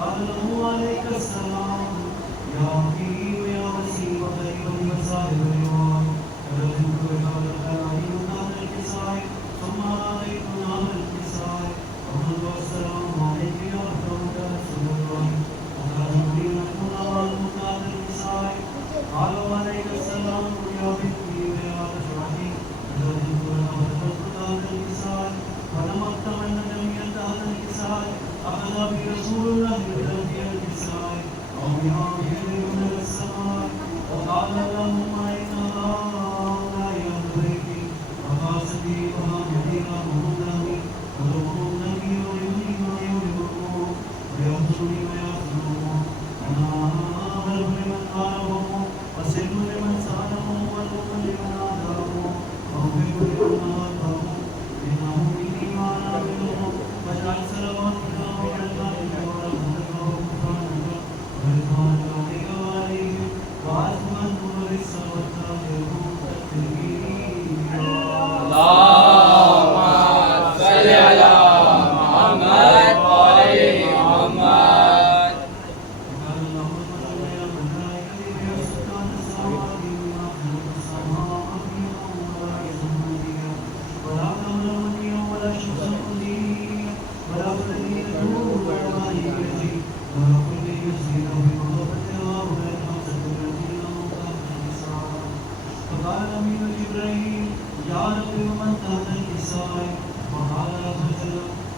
قال له عليك السلام يا أخي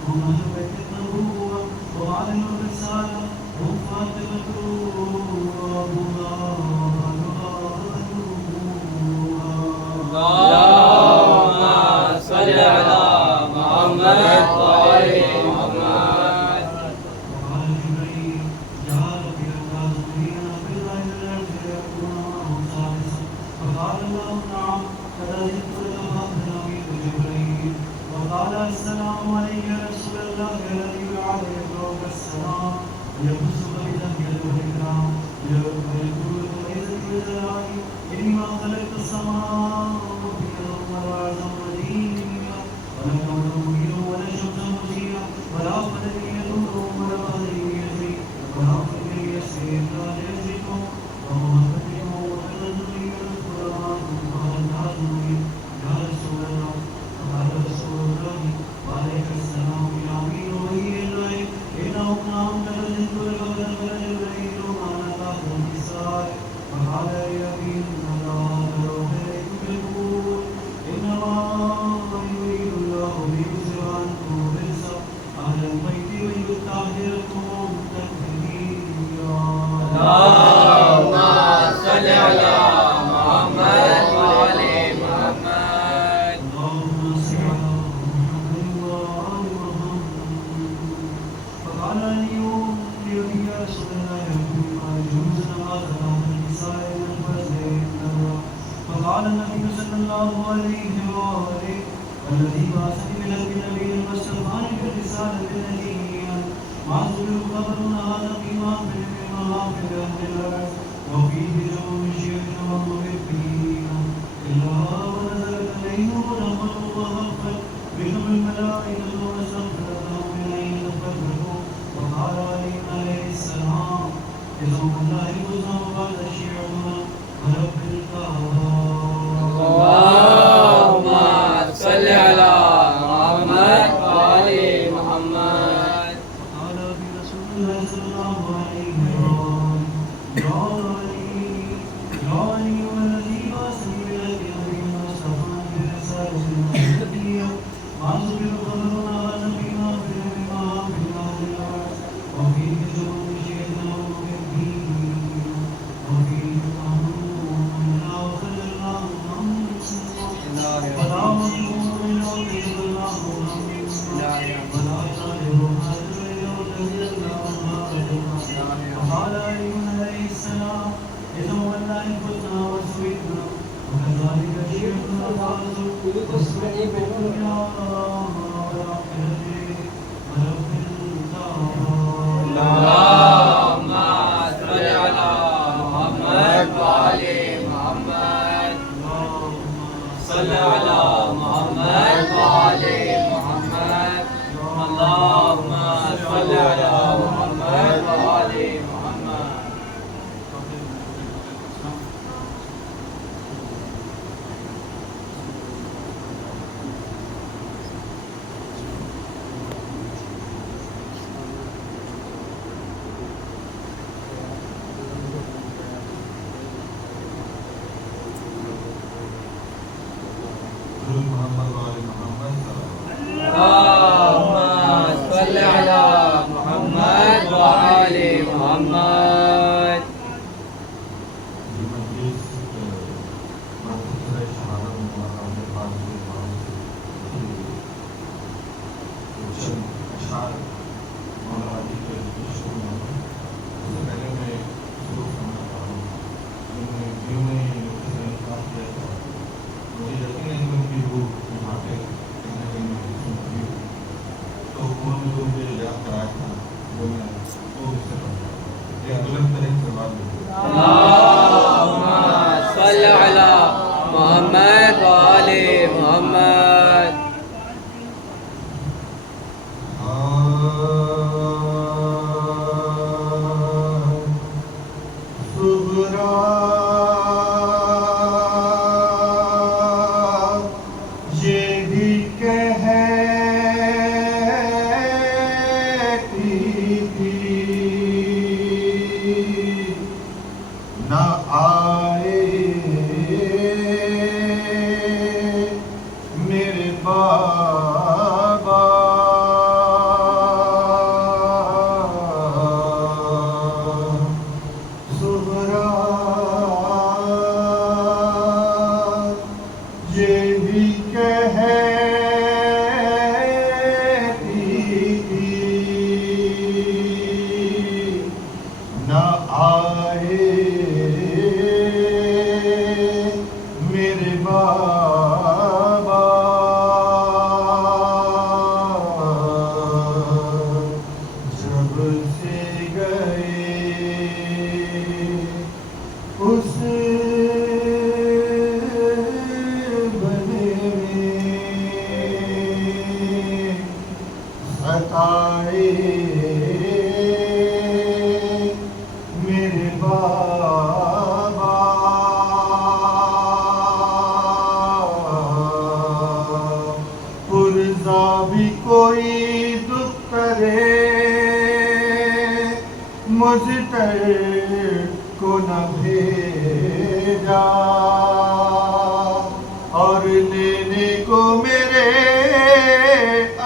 هم أهل بيت النبوة وعلم الرسالة هم فاطمة وأبوها اللهم صل على محمد وآل محمد. وقال جبريل يا رب أنت ترينا بالله الذي يكون معه ثالثا فقال الله نعم كذلك تلقى نبي جبريل وقال السلام عليك يا رسول الله الذي عليك السلام يبص بيده يده الكرام ويقول وإذا الجلال إنما خلقت السماء والأرض ودينها ولم يكن مبين ولا شمس مضيئا ولا قدر يدور ولا قدر يزيد ولا قدر يسير لا يزيدهم ومحبتهم وتنزل القرآن وقال يا رسول الله وقال رسول الله وعليك السلام يا أمين وهي الله إنه نعم كذلك ولقد خرج الليل وأنا تحت النساء وقال يا أمين الله روح إليكم إنما يريد الله ليذهب عنكم الرجس أهل البيت ويطهركم تطهيرا. اللهم صل على محمد وآل محمد. اللهم صل على محمد وآل محمد. فقال اليوم لأبي يا رسول الله ما يجوز هذا عن النساء من الفرزين. فقال النبي صلى الله عليه وآله والذي بعثني بالحق نبيا واصطفاني بالرسالة نبيا ما ظلم قبر هذا فيما في المحافل أهل الأرض وفيه جمع الشيخ والمحبين إلا ونزلت عليهم رحمة وغفت بهم الملائكة واستغفرت لهم إليه تقربوا وقال عليه السلام إذا الله يقظنا وقال الشيعنا ورب الكعبة. اللهم صل على محمد وآل محمد. وقال برسول الله صلى الله عليه وآله يا علي والذي بعثني بالحق نبيا واصطفاني برسالة نبيا ما ظلم قبر هذا فيما في المحافل أهل الأرض وفيه جمع الشيخ والمحبين وفيه قانون لا خير الله ولا مظلوم إلا الله ولا يطالب هذا الذي وقال عليه السلام إذا والله كنا وسوينا وكذلك شيخنا فازوا واسمعي بالدنيا والآخرة ورب الكعبة. اللهم صل على محمد وآل محمد. صل على محمد وآل محمد. اللهم صل على محمد وآل محمد. محمد وآل محمد. اللهم صل على محمد وآل محمد. یہ مجلس مسجد شہادت مقام پاک کے نام سے چند اشعار مولانا علی کے شروع میں اس سے پہلے میں شروع کرنا چاہتا ہوں ان ویڈیو میں کام کیا تھا مجھے یقین ہے کہ ان کی روح یہاں پہ کہیں نہ کہیں سنتی ہوئی تو انہوں نے جو مجھے یاد کرایا تھا وہ میں اس سے پڑھتا ہوں یہ بلند ترین سے بات ہے. اللهم صل على محمد وآل محمد. عطائے میرے بابا، پرزا بھی کوئی دکھ کرے مجھ تر کو نہ بھیجا، اور لینے کو میرے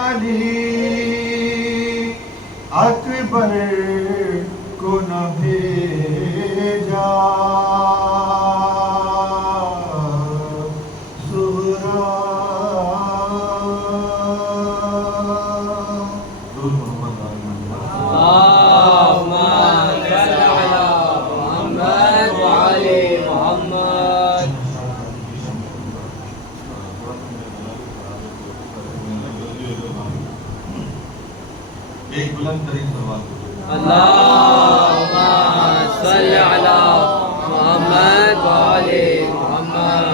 علی اکبر کو نہ بھیجا، سورا ایک بلند ترین سوال اللہم صلی علی محمد و آل محمد۔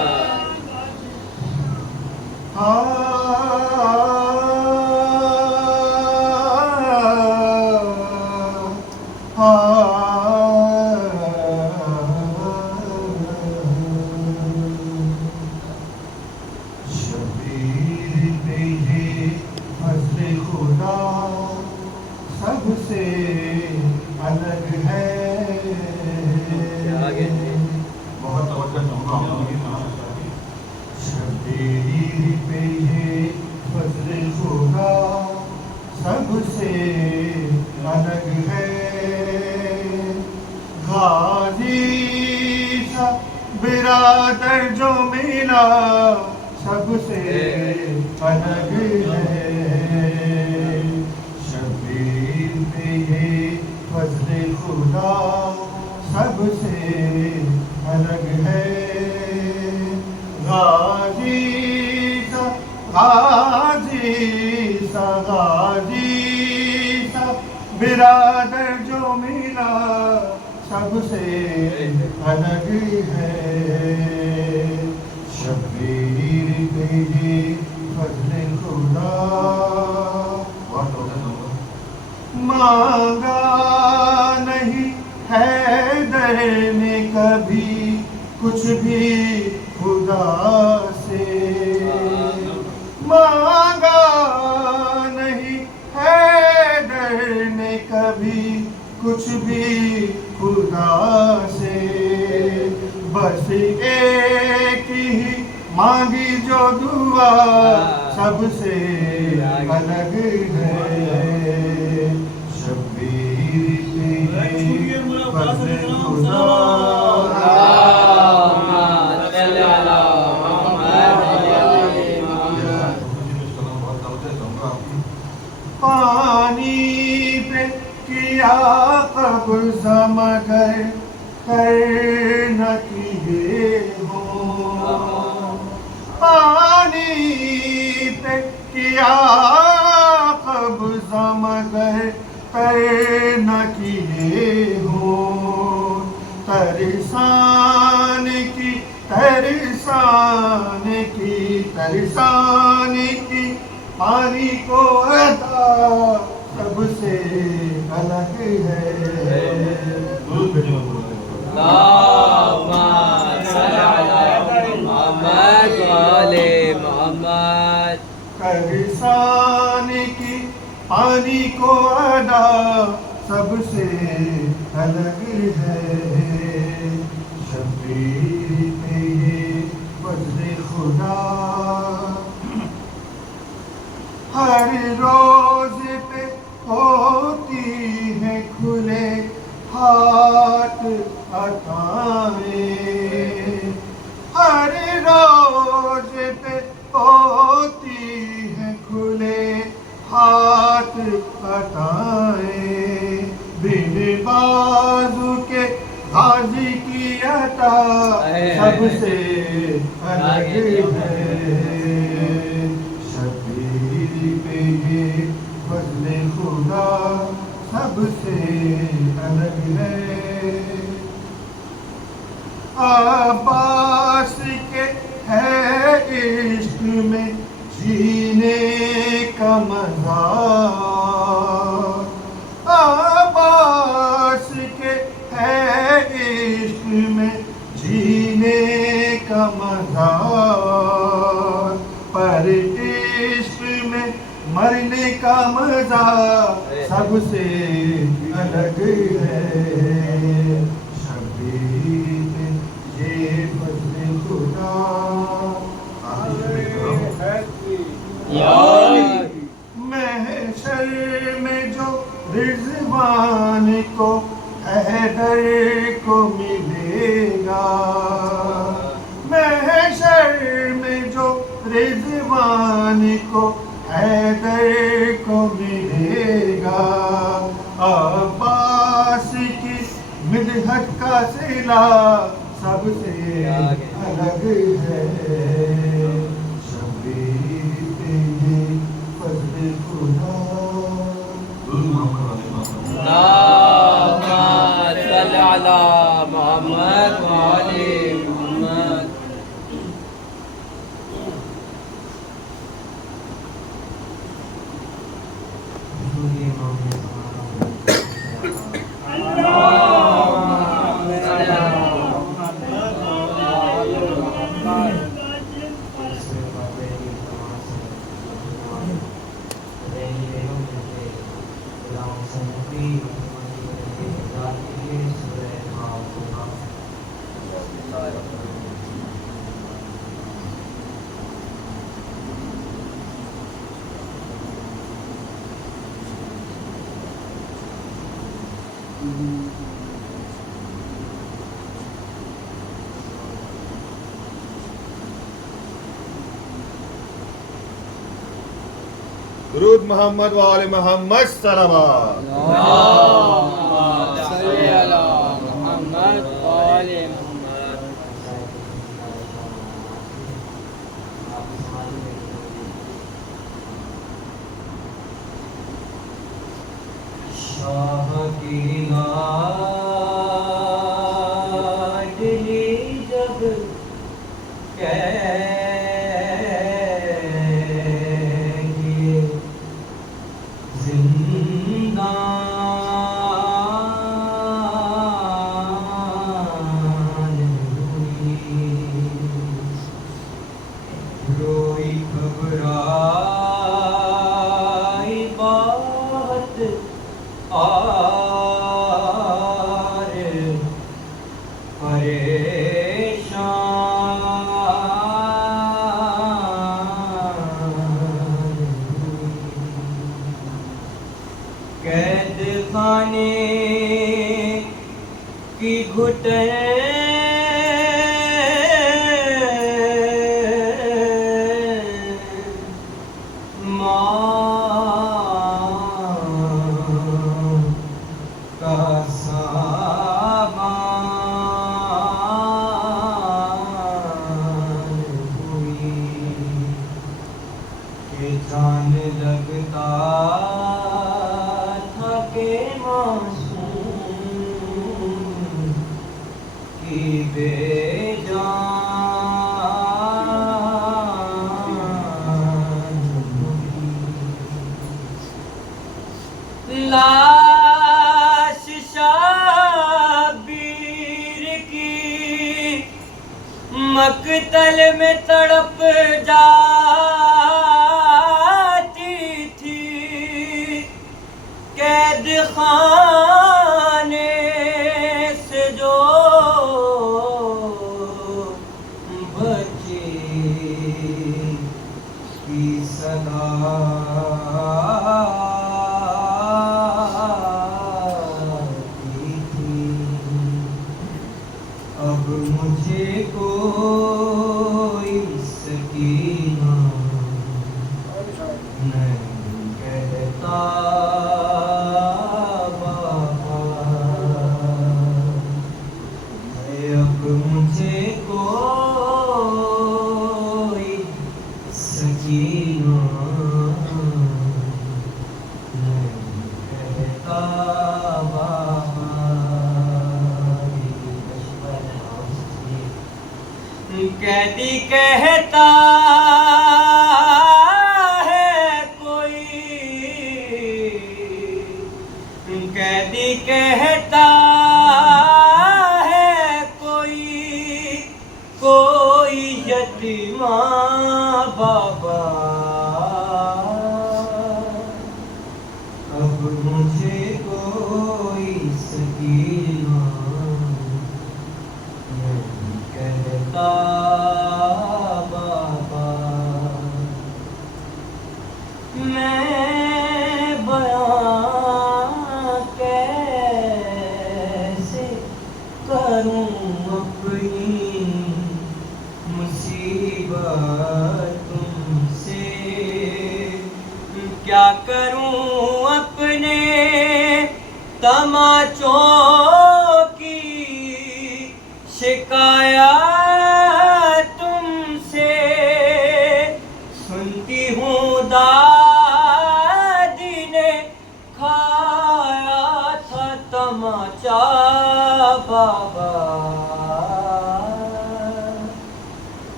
شبیر پہ یہ فضل خدا سب سے الگ ہے، بہت توجہ چاہوں گا۔ شبیر پہ یہ فضل خدا سب سے الگ ہے، غازی سا برادر جو ملا سب سے الگ ہے، شبیر پہ یہ فضل خدا سب سے الگ ہے، غازی سا برادر جو ملا سب سے الگ ہے، شبیر پہ یہ فضل خدا مانگا نہیں حیدر نے کبھی کچھ بھی خدا سے، مانگا نہیں حیدر نے کبھی کچھ بھی خدا سے، بس ایک ہی مانگی جو دعا سب سے الگ ہے، شبیر پہ یہ فضل خدا پانی پہ کیا قبض مگر کر نہ کیے ہو، پانی پہ کیا قبض مگر کر نہ کیے ہو، ترسان کی پانی کو عطا سب سے الگ ہے، اللہم صلی علی محمد و آل محمد۔ ترسان کی پانی کو عطا سب سے الگ ہے، شبیر پہ یہ فضل خدا ہر روز پہ ہوتی ہے کھلے ہاتھ عطائیں، ہر روز پہ ہوتی ہے کھلے ہاتھ عطائیں، بن بازو کے غازی کی عطا سب سے الگ ہے، شبیر پہ یہ فضل خدا سب سے الگ ہے، عباس کے ہے عشق میں جینے کا مزہ، سب سے الگ ہے شبیر یہ فضل خدا محشر میں جو رضوان کو حیدر کو ملے گا محشر میں جو رضوان کو حیدر کو ملے گا عباس کی مدحت کا صلہ سب سے الگ ہے شبیر یہ فضل خدا اللهم صل على محمد وعلى محمد. درود محمد وآل محمد صلوات اللهم صل على محمد وعلى محمد. شاہ کی لاڈلی جب کہے زندان ہوئی روئی گھبرائی بات اور پریشان قید خانے کی گھٹن ماں کا سامان ہوئی کہ جان لگتا تھا کہ معصوم کی بے جان ہوئی لاش شبیر کی مقتل میں تڑپ جاتی تھی قید خانے سے جو بچی کی صدا اب مجھے کوئی سکینہ نہیں کہتا بابا اب مجھے کوئی سکینہ نہیں کہتا قیدی کہتا ہے کوئی قیدی کہتا ہے کوئی یتیماں بابا اب مجھے کوئی سکینہ نہیں کہتا بابا، میں بیان کیسے کروں اپنی مصیبت تم سے، کیا کروں اپنے تماچوں کی شکایت تم سے، سنتی ہوں دادی نے کھایا تھا تماچا بابا،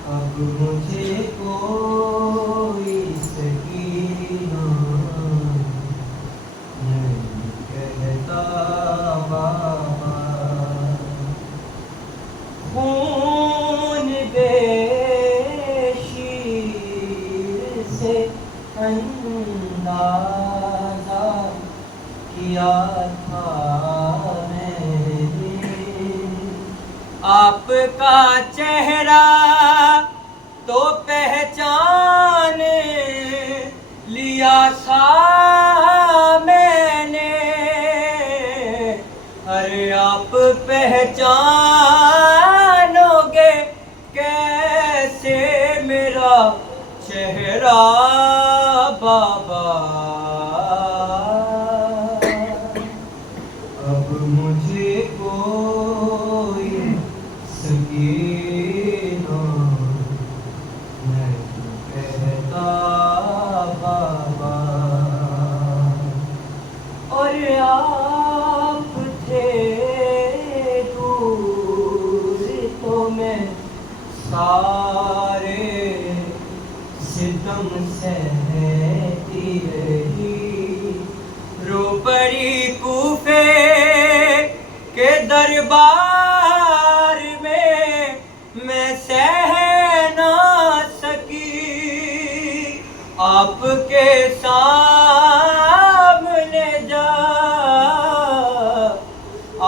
اب مجھے کوئی سکینہ نہیں کہتا بابا، خون بے شیر سے اندازہ کیا تھا میں نے، آپ کا چہرہ تو پہچان لیا تھا میں نے، ارے آپ پہچانو گے کیسے میرا چہرہ بابا، اب مجھے کوئی سکینہ نہیں کہتا بابا، اور آپ تھے دور تو میں سارے ستم سہتی رہی، رو پڑی کوفے کے دربار میں سہ نہ سکی، آپ کے سامنے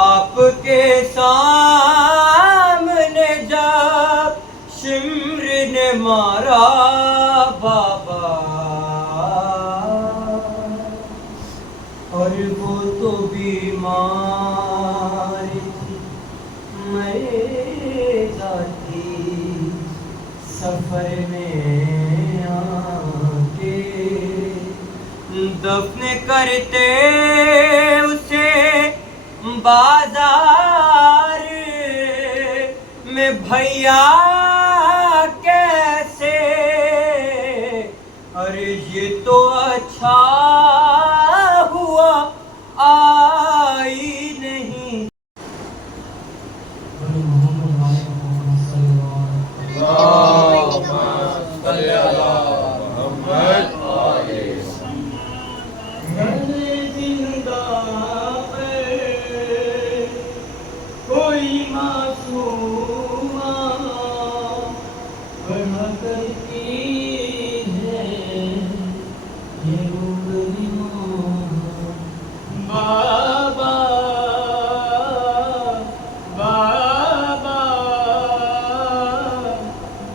آپ کے سامنے جب شمر نے مارا بابا، اور وہ تو بیمار تھی مر جاتی سفر میں آ کے، دفن کرتے اسے بازار میں بھیا کیسے، ارے یہ تو اچھا ہوا آئی نہیں، کوئی معصومہ بنا کرتی ہے یہ روبریوں بابا، بابا،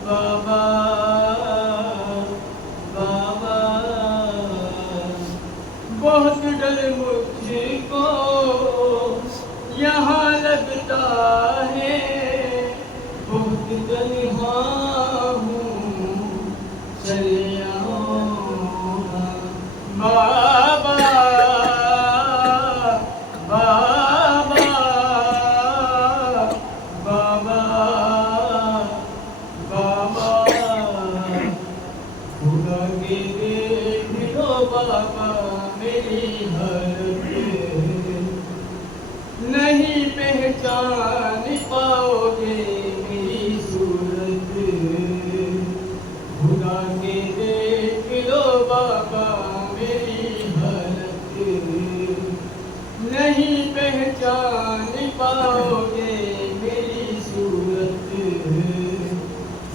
بابا، بابا، بہت ڈر مجھ کو یہاں لگتا ہے، بہت تنہا ہوں چلے آؤں بابا، بابا، بابا، بابا، خدا کے دیکھ لو بابا میری حالت، نہیں پہچان پاؤ گے میری صورت، خدا کے دیکھ لو بابا میری حالت، نہیں پہچان پاؤ گے میری صورت،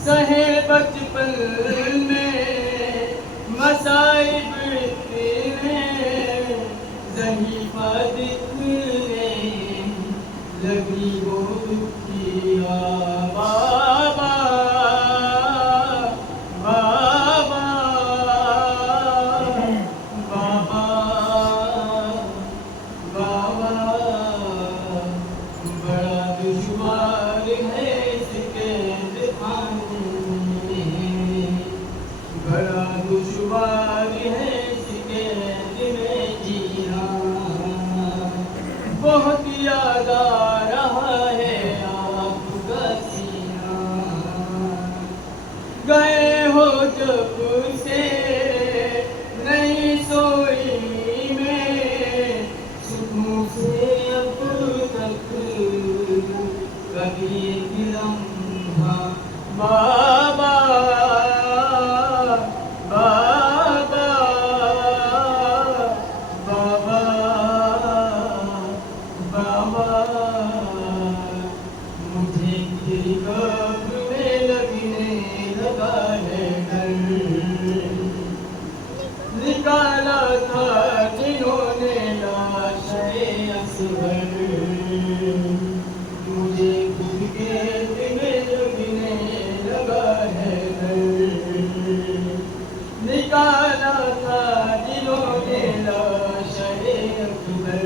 سہے بچپن میں مصائب اتنے جینا بہت یاد آ رہا ہے آپ کا سینہ گئے ہو جب سے نہیں سوئی میں سکون سے اب تک کبھی ایک لمحہ بابا بابا بابا بابا مجھے تیری قبر میں لگنے لگا ہے ڈر نکالا تھا جنہوں نے لاش اصغر مجھے خود کے دل لگنے لگا ہے ڈر نکالا تھا جنہوں نے لاش اکبر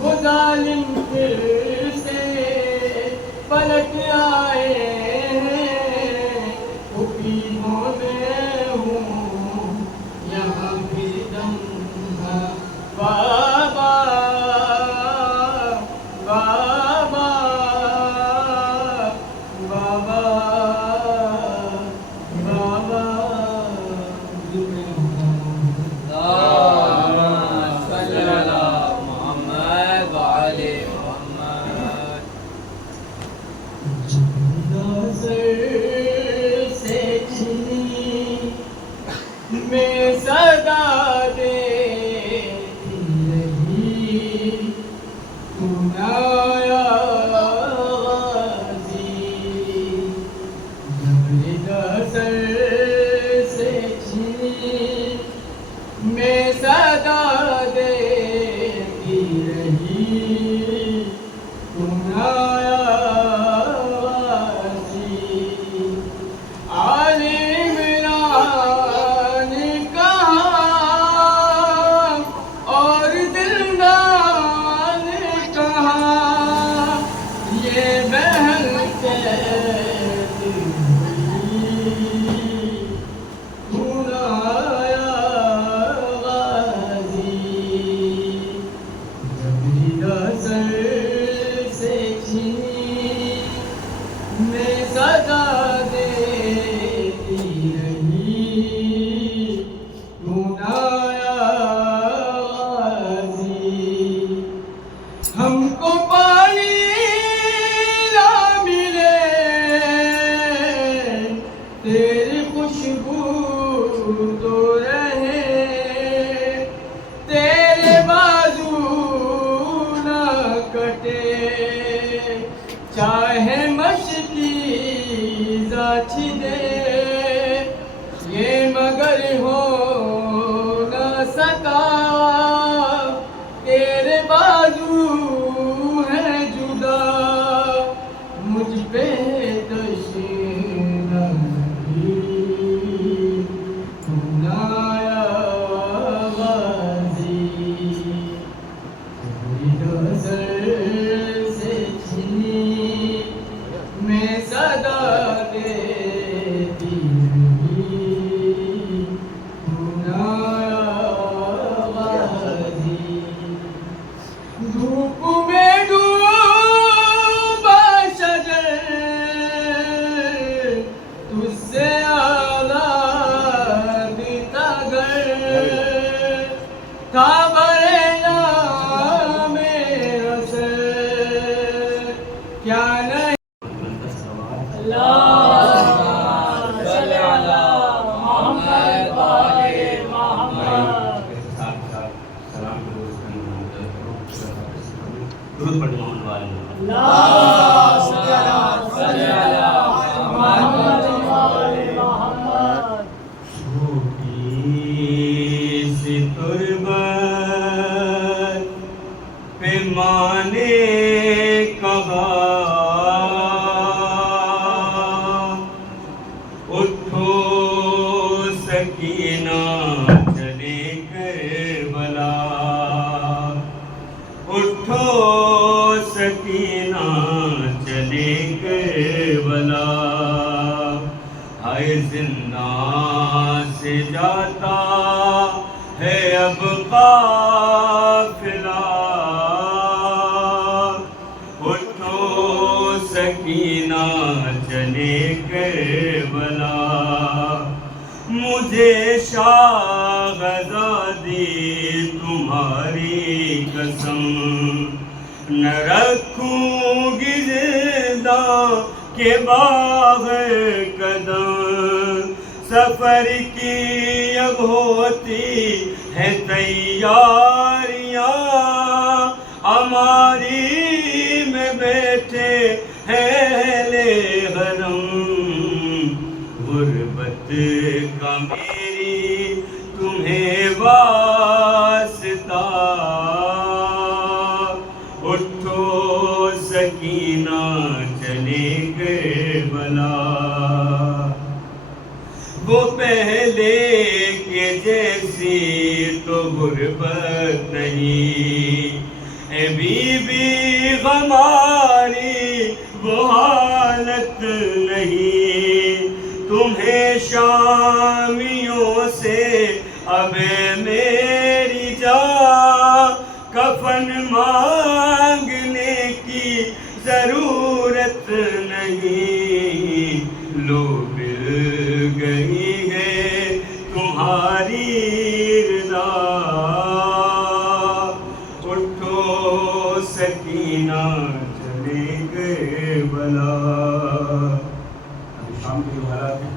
وہ ظالم پھر سے پلٹ آئے ہیں حکیموں میں ہوں یہاں بھی دم ہے بابا بابا بابا بابا صلی اللہ محمد وعلی محمد نظر سے چھنی میں صدا دیتی رہی تو نایا غازی نظر سے چھنی میں صدا دیتی رہی تو نایا عالم نے کہا اور دلدار نے کہا یہ بہن کیسی ہوئی تو نہ آیا غازی جب نظر سے چھنی میں صدا دیتی رہی تو نہ آیا غازی ہم کو پانی نہ ملے تیری خوشبو تو رہے تیرے بازو نہ کٹے چاہے مشکی چھنے یہ مگر ہو نہ سکا تیرے بازو ہے جدا مجھ پہ تشنہ نہیں تو نہ آیا غازی تیری نظر سے چھنی میں صدا دیتی رہی تو نہ آیا غازی دھوپ میں ڈوبا شجر تجھ سے آزاد تھا گر تھا بڑے نام رسل کیا نہیں درود پڑھنے والے چھوٹی سی تربت پہ ماں نے کہا اٹھو سکینہ چلے کربلا اٹھو سکینہ چلے کربلا ہائے زندہ سے جاتا ہے اب قافلہ اٹھو سکینہ چلے کربلا مجھے شاہزادی تمہاری قسم نہ رکھوں گی زندہ کے باغ قدم سفر کی اب ہوتی ہے تیاریاں ہماری میں بیٹھے ہیں اہل حرم غربت کا میری تمہیں واسطہ اٹھو سکینہ چلے کربلا وہ پہلے کے جیسی تو غربت نہیں اے بی بی ہماری وہ حالت نہیں تمہیں شامیوں سے اب میری جان کفن مانگنے کی ضرورت نہیں لو مل گئی ہے تمہاری رضا اٹھو سکینہ چلے کربلا شام کے جو حالات ہیں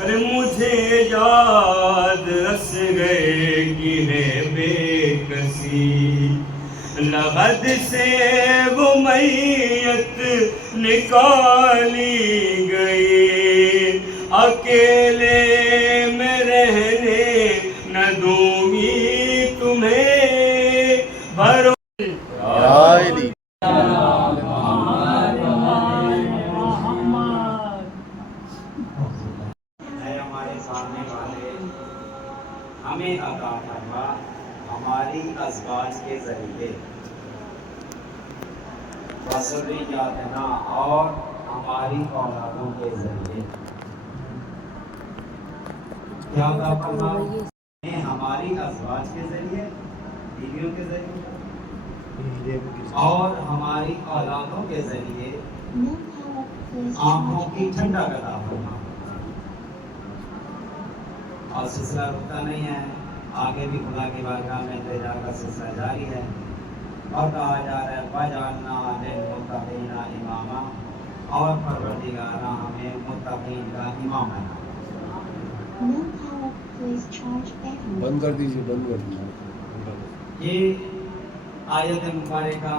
ارے مجھے یاد اصغر کی ہے بے کسی لحد سے وہ میت نکالی گئی اکیلے میں رہنے نہ دوں گی تمہیں بھرو ہمیں عطا فرما ہماری ازواج کے ذریعے وذریاتنا اور ہماری اولادوں کے ذریعے کیا عطا فرما ہماری ازواج کے ذریعے بیویوں کے ذریعے اور ہماری اولادوں کے ذریعے آنکھوں کی ٹھنڈک عطا فرما اور سلسلہ رکتا نہیں ہے آگے بھی خدا کی بارگاہ میں التجا کا سلسلہ جاری ہے اور کہا جا رہا ہے وَجَعَلْنَا لِلْمُتَّقِينَ إِمَامًا اور پروردگارہ ہمیں متقین کا امام بنا بند کر دیجیے یہ آیت مبارکہ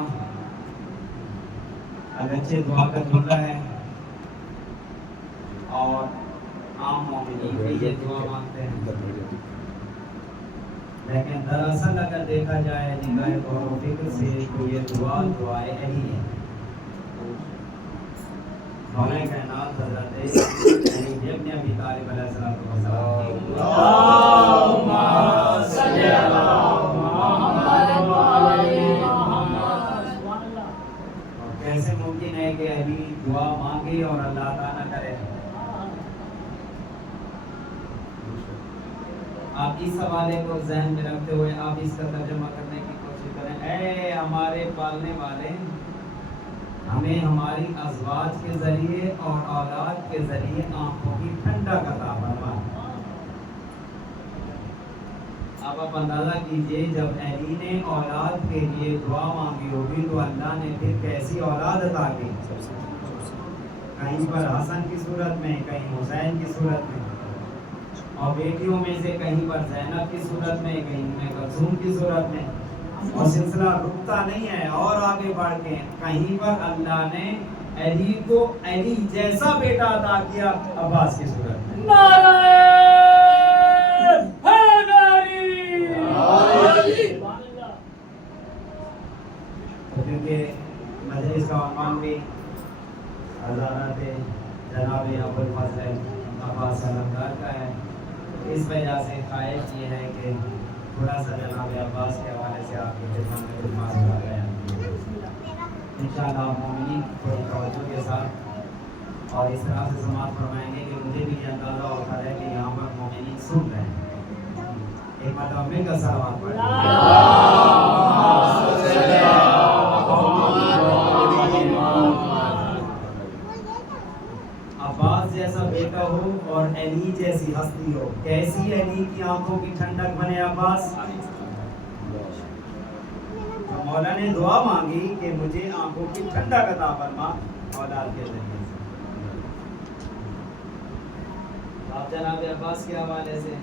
اگرچہ دعا کا جملہ ہے اور عام مومنین بھی یہ دعا مانگتے ہیں لیکن دراصل اگر دیکھا جائے نگاہ غور و فکر سے تو یہ دعائے علی ہے مولا کائنات حضرت علی ابن ابی طالب علیہ السلام اللہم صلی علی محمد کیسے ممکن ہے کہ علی دعا مانگے اور اللہ عطا نہ کرے آپ اس حوالے کو ذہن میں رکھتے ہوئے آپ اس کا ترجمہ کرنے کی کوشش کریں اے ہمارے پالنے والے ہمیں ہماری ازواج کے ذریعے اور اولاد کے ذریعے آنکھوں کی ٹھنڈک عطا فرما آپ اندازہ کیجئے جب علی نے اولاد کے لیے دعا مانگی ہوگی تو اللہ نے پھر کیسی اولاد عطا کی کہیں پر حسن کی صورت میں کہیں حسین کی صورت میں اور بیٹیوں میں سے کہیں پر زینب کی صورت میں کہیں کلثوم کی صورت میں اور سلسلہ رکتا نہیں ہے اور آگے بڑھ کے کہیں پر اللہ نے علی کو علی جیسا بیٹا عطا کیا عباس کی صورت میں کیونکہ مجلس کا عنوان بھی حضرات جناب ابوالفضل عباس علمدار کا ہے اس وجہ سے خواہش یہ ہے کہ تھوڑا سا جناب عباس کے حوالے سے آپ کی خدمت میں خدمات کر رہے ہیں انشاءاللہ مومنین تھوڑی توجہ کے ساتھ اور اس طرح سے سماعت فرمائیں گے کہ مجھے بھی یہ اندازہ ہوتا ہے کہ یہاں پر مومنین سن رہے ہیں ایک مرتبہ مل کر صلوات پڑھیں۔ عباس جیسا بیٹا ہو اور علی جیسی ہستی ہو، کیسی علی کی آنکھوں کی ٹھنڈک بنے عباس؟ مولا نے دعا مانگی کہ مجھے آنکھوں کی ٹھنڈک عطا فرما اولاد کے ذریعے سے۔ آپ جناب عباس کے حوالے سے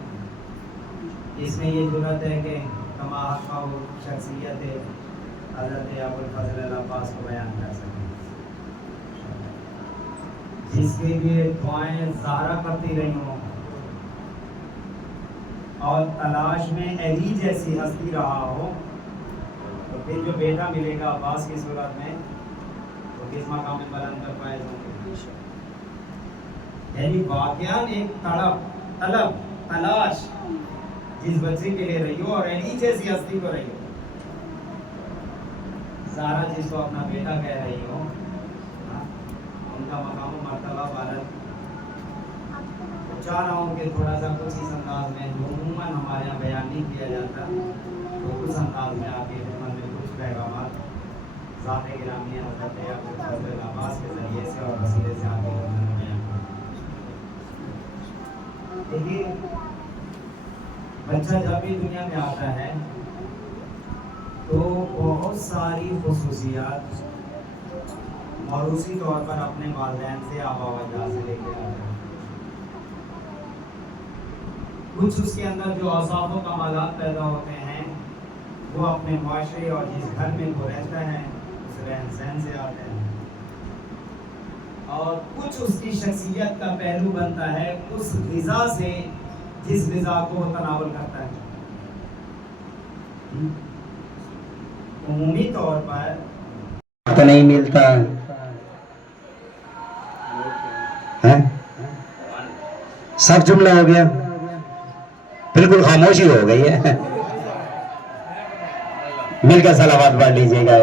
اس میں یہ ضرورت ہے کہ کما حقہ و شخصیت حضرت ابوالفضل العباس کو بیان کر سکیں، جس کے لیے دعائیں زہرا کرتی رہی ہوں اور تلاش میں علی جیسی ہستی رہا ہو، تو پھر جو بیٹا ملے گا عباس کی صورت میں وہ کس مقام میں بلند کر پائے گا؟ یعنی واقعہ ایک طلب تلاش جس بچے کے لیے رہی ہو اور علی جیسی ہستی کو رہی ہو، زہرا جس کو اپنا بیٹا کہہ رہی ہو، ان کا مقام و مرتبہ بالغ۔ چاہ رہا ہوں کہ تھوڑا سا کچھ اس انداز میں جو عموماً ہمارے یہاں بیان نہیں کیا جاتا، تو اس انداز میں آپ کی خدمت میں کچھ پیغامات ذات گرامی حضرت ابوالفضل العباس کے ذریعے سے اور وسیلے سے آپ کی خدمت میں بیان کروں۔ دیکھیے، بچہ جب بھی دنیا میں آتا ہے تو بہت ساری خصوصیات موروثی طور پر اپنے والدین سے آبا و اجداد سے لے کے آتا ہے۔ کچھ اس کے اندر جو اوصاف و کمالات پیدا ہوتے ہیں وہ اپنے معاشرے اور جس گھر میں وہ رہتا ہے اس رہن سہن سے آتے ہیں، اور کچھ اس کی شخصیت کا پہلو بنتا ہے اس غذا سے جس غذا کو وہ تناول کرتا ہے۔ عمومی طور پر تو نہیں ملتا ہے، سب جملہ ہو گیا، بالکل خاموشی ہو گئی ہے۔ مل کر صلوات پڑھ لیجیے گا۔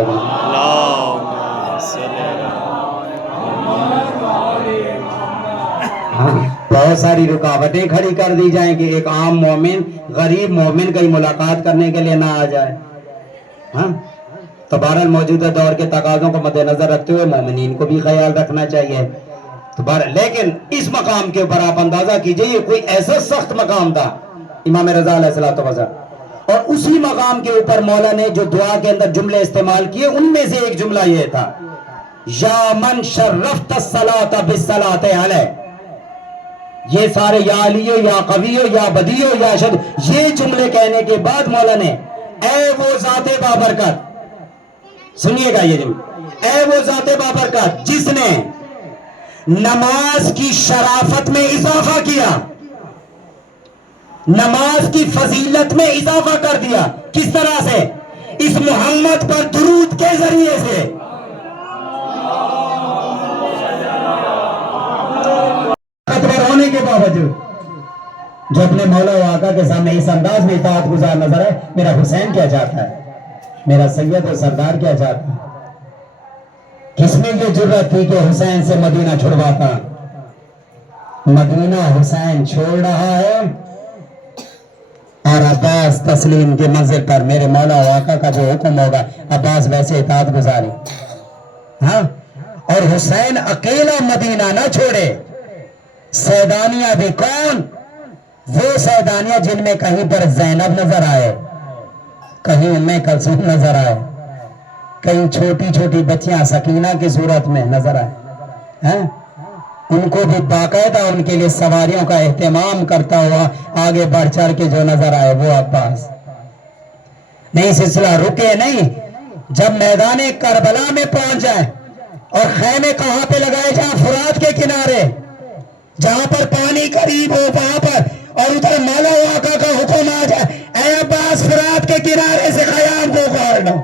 بہت ساری رکاوٹیں کھڑی کر دی جائیں کہ ایک عام مومن غریب مومن کی ملاقات کرنے کے لیے نہ آ جائے، ہاں تو بہرحال موجودہ دور کے تقاضوں کو مد نظر رکھتے ہوئے مومنین کو بھی خیال رکھنا چاہیے۔ تو بہرحال لیکن اس مقام کے اوپر آپ اندازہ کیجئے، یہ کوئی ایسا سخت مقام تھا امام رضا علیہ السلام، اور اسی مقام کے اوپر مولا نے جو دعا کے اندر جملے استعمال کیے ان میں سے ایک جملہ یہ تھا، یا من شرفت الصلاۃ بالصلاۃ علیہ۔ یہ سارے یا علیو یا قویو یا بدیو یا شد، یہ جملے کہنے کے بعد مولا نے اے وہ ذات بابرکت، سنیے گا یہ جملہ، اے وہ ذات بابرکت جس نے نماز کی شرافت میں اضافہ کیا، نماز کی فضیلت میں اضافہ کر دیا، کس طرح سے؟ اس محمد پر درود کے ذریعے سے۔ ہونے کے باوجود جو اپنے مولا و آقا کے سامنے اس انداز میں اطاعت گزار نظر ہے، میرا حسین کیا چاہتا ہے، میرا سید و سردار کیا چاہتا ہے؟ کس میں یہ جرت تھی کہ حسین سے مدینہ چھڑواتا؟ مدینہ حسین چھوڑ رہا ہے اور عباس تسلیم کے منزل پر میرے مولا و آقا کا جو حکم ہوگا عباس ویسے اطاعت گزاری، ہاں، اور حسین اکیلا مدینہ نہ چھوڑے۔ سیدانیہ بھی کون؟ وہ سیدانیہ جن میں کہیں پر زینب نظر آئے، کہیں ام کلثوم نظر آئے، کہیں چھوٹی چھوٹی بچیاں سکینہ کی صورت میں نظر آئے، ان کو بھی باقاعدہ ان کے لیے سواریوں کا اہتمام کرتا ہوا آگے بڑھ چڑھ کے جو نظر آئے وہ عباس۔ نہیں، سلسلہ رکے نہیں، جب میدان کربلا میں پہنچ جائے اور خیمے کہاں پہ لگائے؟ جہاں فرات کے کنارے، جہاں پر پانی قریب ہو وہاں پر، اور ادھر مولا و آقا کا حکم آ جائے اے عباس فرات کے کنارے سے خیام کو اکھاڑ لو،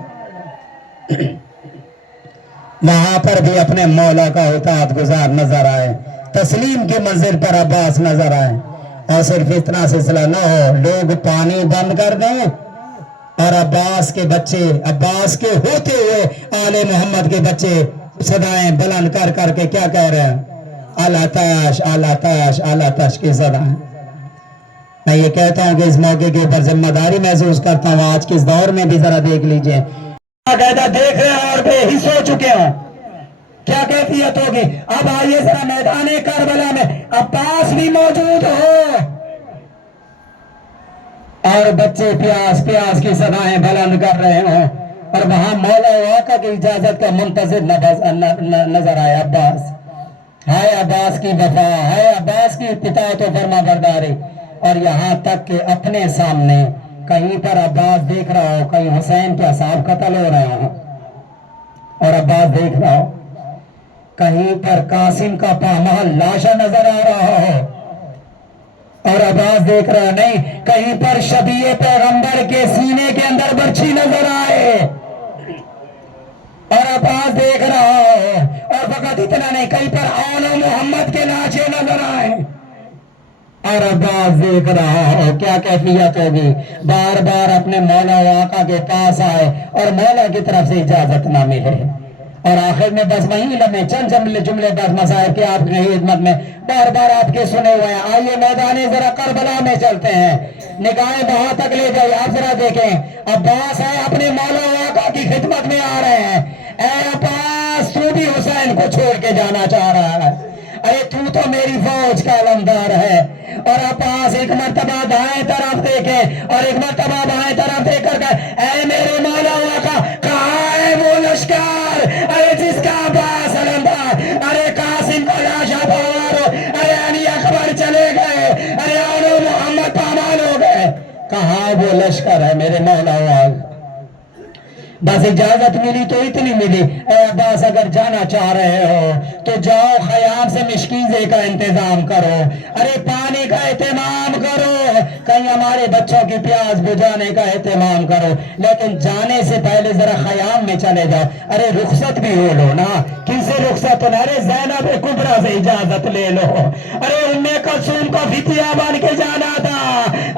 وہاں پر بھی اپنے مولا کا اطاعت گزار نظر آئے، تسلیم کے منزل پر عباس نظر آئے۔ اور صرف اتنا سلسلہ نہ ہو لوگ پانی بند کر دیں اور عباس کے بچے، عباس کے ہوتے ہوئے آل محمد کے بچے صدائیں بلند کر کر کے کیا کہہ رہے ہیں؟ الاتش الاتش الاتش کی صدائیں۔ میں یہ کہتا ہوں کہ اس موقع کے اوپر ذمہ داری محسوس کرتا ہوں. آج کے اس دور میں بھی ذرا دیکھ لیجئے, باقاعدہ دیکھ رہے ہیں اور بے حس ہو چکے ہوں, کیا کیفیت ہوگی. اب آئیے ذرا میدان کربلا میں عباس بھی موجود ہو اور بچے پیاس پیاس کی صدایں بلند کر رہے ہوں, اور وہاں مولا و آقا کی اجازت کا منتظر نظر آئے عباس. ہے عباس کی وفا, ہے عباس کی اطاعت و فرما برداری. اور یہاں تک کہ اپنے سامنے کہیں پر عباس دیکھ رہا ہو کہیں حسین کے اصحاب قتل ہو رہے ہوں, اور عباس دیکھ رہا ہو کہیں پر قاسم کا پامال لاشا نظر آ رہا ہو, اور عباس دیکھ رہا نہیں کہیں پر شبیہ پیغمبر کے سینے کے اندر برچھی نظر آئے, اور عباس دیکھ رہا ہو. اور فقط اتنا نہیں, کہیں پر آل محمد کے ناچے نظر آئے, اور عباس دیکھ رہا ہو. کیا کیفیت ہوگی. بار بار اپنے مولا و آقا کے پاس آئے اور مولا کی طرف سے اجازت نہ ملے, اور آخر میں بس وہیں لمحے چند جملے بس مسائل کے آپ کی خدمت میں بار بار آپ کے سنے ہوئے ہیں. آئیے میدان ذرا کربلا میں چلتے ہیں, نگاہیں وہاں تک لے جائیے. آپ ذرا دیکھیں عباس ہے اپنے مولا و آقا کی خدمت میں آ رہے ہیں. اے عباس, تو بھی حسین کو چھوڑ کے جانا چاہ رہا ہے. ارے تو تو میری فوج کا علمدار ہے. اور عباس ایک مرتبہ دائیں طرف دیکھے اور ایک مرتبہ بائیں طرف دیکھ کر اے میرے مولا و آقا, کہاں ہے وہ لشکر ارے جس کا عباس علمدار, ارے قاسم کا لاشا پامال ہو, ارے علی اکبر چلے گئے, ارے اولو محمد پامال ہو گئے, کہاں وہ لشکر ہے میرے مولا و آقا. بس اجازت ملی تو اتنی ملی, اے عباس اگر جانا چاہ رہے ہو تو جاؤ خیام سے مشکیزے کا انتظام کرو, ارے پانی کا اہتمام کرو, کہیں ہمارے بچوں کی پیاس بجھانے کا اہتمام کرو, لیکن جانے سے پہلے ذرا خیام میں چلے جاؤ. ارے رخصت بھی ہو لو نا, کن سے رخصت ہونا, ارے زینب کبریٰ سے اجازت لے لو, ارے ام کلثوم کا فتیہ بن کے جانا تھا,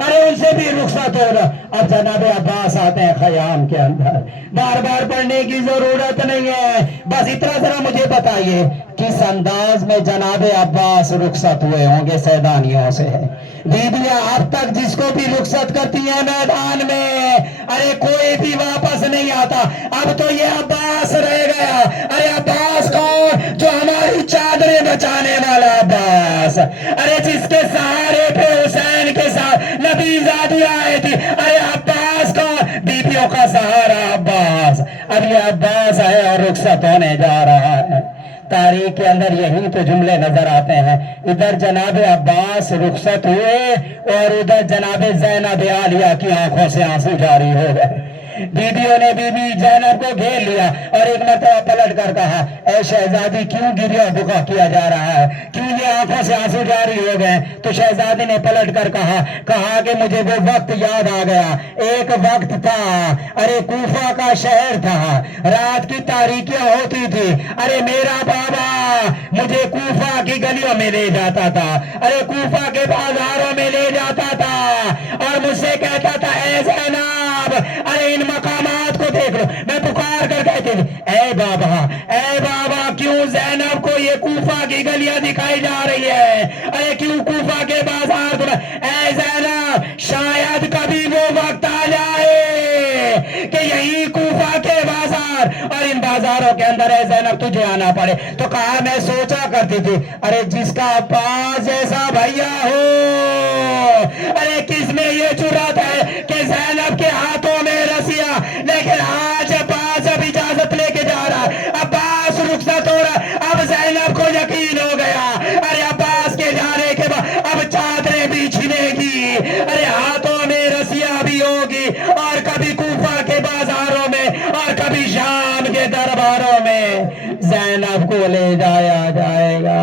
ارے ان سے بھی رخصت ہو لو. اب جناب عباس آتے ہیں خیام کے اندر, بار بار پڑھنے کی ضرورت نہیں ہے, بس اتنا ذرا مجھے بتائیے کس انداز میں جناب عباس رخصت ہوئے ہوں گے سیدانیوں سے. بیبیاں اب تک جس کو بھی رخصت کرتی ہیں میدان میں, ارے کوئی بھی واپس نہیں آتا. اب تو یہ عباس رہ گیا. ارے عباس کون, جو ہماری چادریں بچانے والا عباس, ارے جس کے سہارے پہ حسین کے ساتھ نبی زادی آئے تھی. ارے عباس کون, بیبیوں کا سہارا عباس. اب یہ عباس ہے اور رخصت ہونے جا رہا ہے. تاریخ کے اندر یہی تو جملے نظر آتے ہیں, ادھر جناب عباس رخصت ہوئے اور ادھر جناب زینب عالیہ کی آنکھوں سے آنسو جاری ہو گئے. بیبیوں نے بی بی زینب کو گھیر لیا اور ایک مرتبہ پلٹ کر کہا, اے شہزادی کیوں گریہ بکا کیا جا رہا ہے, کیوں یہ آنکھوں سے آنسو جاری ہو گئے. تو شہزادی نے پلٹ کر کہا کہ مجھے وہ وقت یاد آ گیا. ایک وقت تھا, ارے کوفہ کا شہر تھا, رات کی تاریکیاں ہوتی تھی, ارے میرا بابا مجھے کوفہ کی گلیوں میں لے جاتا تھا, ارے کوفہ کے بازاروں میں لے جاتا تھا اور مجھ سے کہتا تھا, اے زینب, ارے ان مقامات کو دیکھ لو. میں پکار کر کہتی تھی, اے بابا کیوں زینب کو یہ کوفہ کی گلیاں دکھائی جا رہی ہے, ارے کیوں کوفہ کے بازار دکھا, اے زینب شاید کبھی وہ وقت آ جائے کہ یہی کوفہ کے بازار اور ان بازاروں کے اندر اے زینب تجھے آنا پڑے. تو کہا میں سوچا کرتی تھی, ارے جس کا عباس جیسا بھیا ہو, ارے کس میں یہ جرات ہے کہ زینب کے ہاتھوں میں رسیاں, لیکن آج عباس اب اجازت لے کے جا رہا ہے, عباس رخصت ہو رہا ہے. اب زینب کو یقین ہو گیا, ارے عباس کے جانے کے بعد اب چادریں بھی چھنے گی, ارے ہاتھوں میں رسیاں بھی ہوگی, اور کبھی کوفہ کے بازاروں میں اور کبھی شام کے درباروں میں زینب کو لے جایا جائے گا.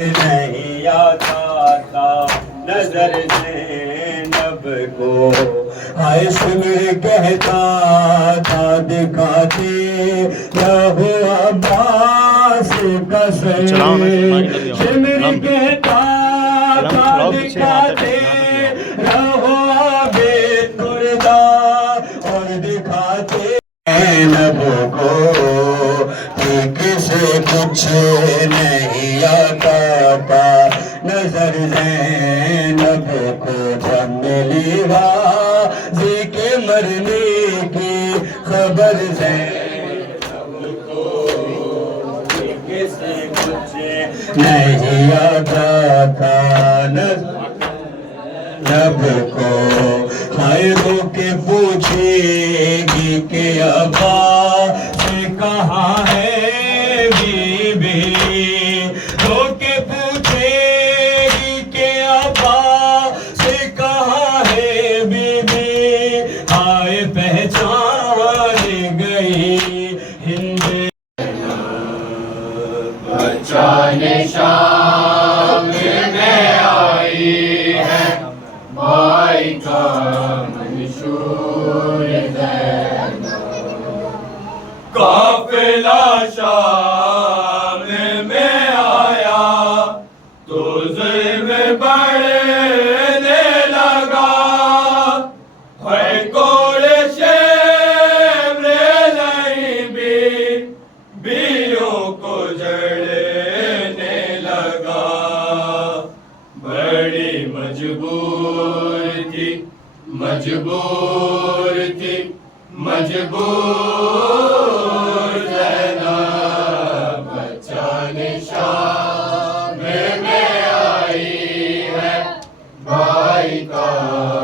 نہیں آتا تھا نظر زینب کو, سمر کہتا تھا دکھاتے رہو عباس کا سر, سمر کہتا تھا دکھاتے رہو آبے تردا, اور دکھاتے زینب کو کہ کسے کچھ نہیں آتا تھا نظر زینب کو. بدلی کی خبر ہے نہیں آتا تھا رب کو ہائے رو کے پوچھے گی کہ ابا سے کہاں ہے بی بی رو کے پوچھے گی کہ ابا سے کہاں ہے بی بی ہائے پہچان گئی ہند شام میں آئی ہے بھائی کا منشور قافلہ شام میں آیا تو ظلم بڑھنے لگا ہے کوڑے شیب نہیں بیوں کو جڑنے لگا بڑی مجبور تھی زینب بچانے شام میں آئی ہے بھائی کا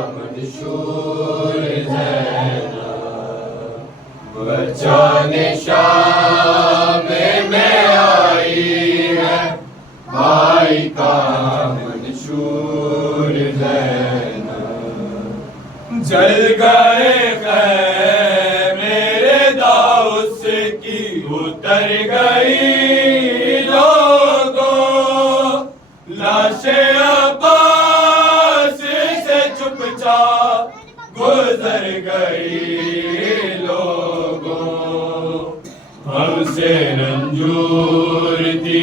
منشور زینب بچانے شام میں آئی ہے بھائی کا منشور زینب جل گئے میرے داؤس کی اتر گئی لوگوں لاش عباس سے چپ چاپ گزر گئی لوگوں ہم سے رنجور تھی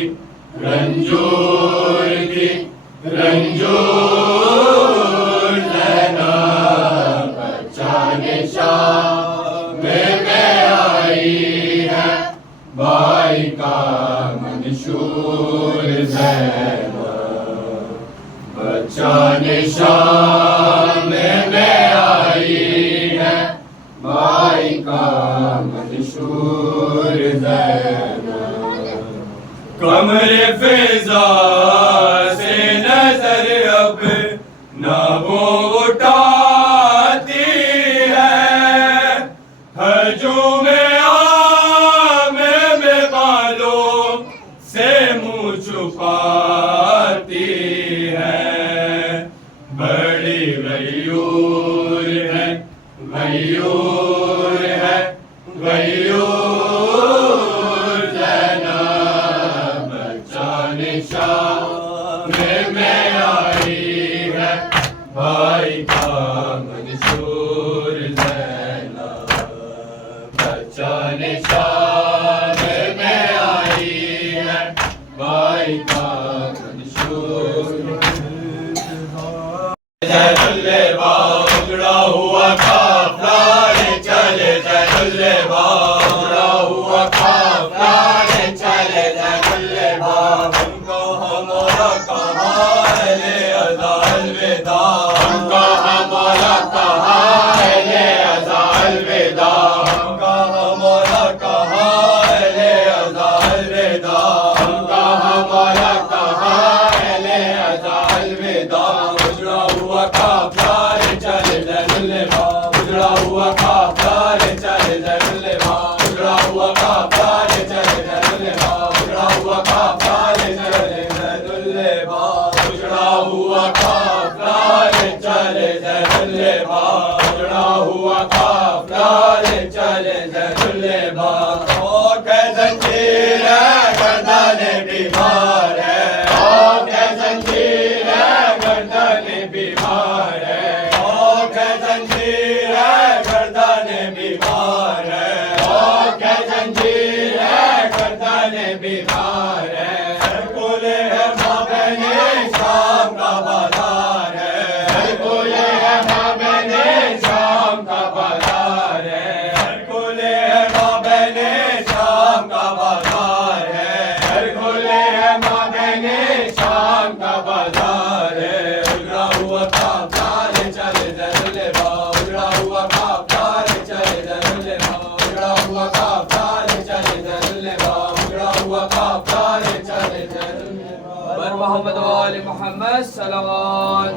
زینب بچانے شام میں آئی ہے بھائی کا منشور زینب بچانے شام میں آئی ہے بھائی کا منشور زینب کمر فضا سے نظر اب نہ وہ اٹھاتی ہے ہجوم عام میں بالوں سے منہ چھپاتی ہے بڑی غیور ہے زینب بچانے شام میں آئی ہے بھائی کا منشور زینب بچانے شام میں آئی ہے بھائی کا منشور اجڑا ہوا قافلہ چلے اجڑا ہوا قافلہ چلے ہم کو ہمارا کہاں ہے لے ازا الوداع ہم کو ہمارا کہاں ہے لے ازا الوداع ہم کو ہمارا کہاں ہے لے ازا الوداع ہم کو ہمارا کہاں ہے لے ازا الوداع اجڑا ہوا قافلہ چلے اجڑا ہوا قافلہ چلے اجڑا ہوا قافلہ چلے اجڑا ہوا قافلہ چلے اجڑا ہوا قافلہ چلے اجڑا ہوا قافلہ چلے کہ زنجیر گردن بیمار ہے کہ زنجیر گردن بیمار ہے کہ زنجیر گردن بیمار ہے کہ زنجیر گردن بیمار ہے سرکل ہے مابین شام کا بازار ہے سرکل ہے مابین شام کا بازار ہے سرکل ہے مابین شام کا بازار ہے سرکل ہے مابین شام کا بازار ہے اجڑا ہوا قافلہ چلے اجڑا ہوا قافلہ محمد و آل محمد صلوات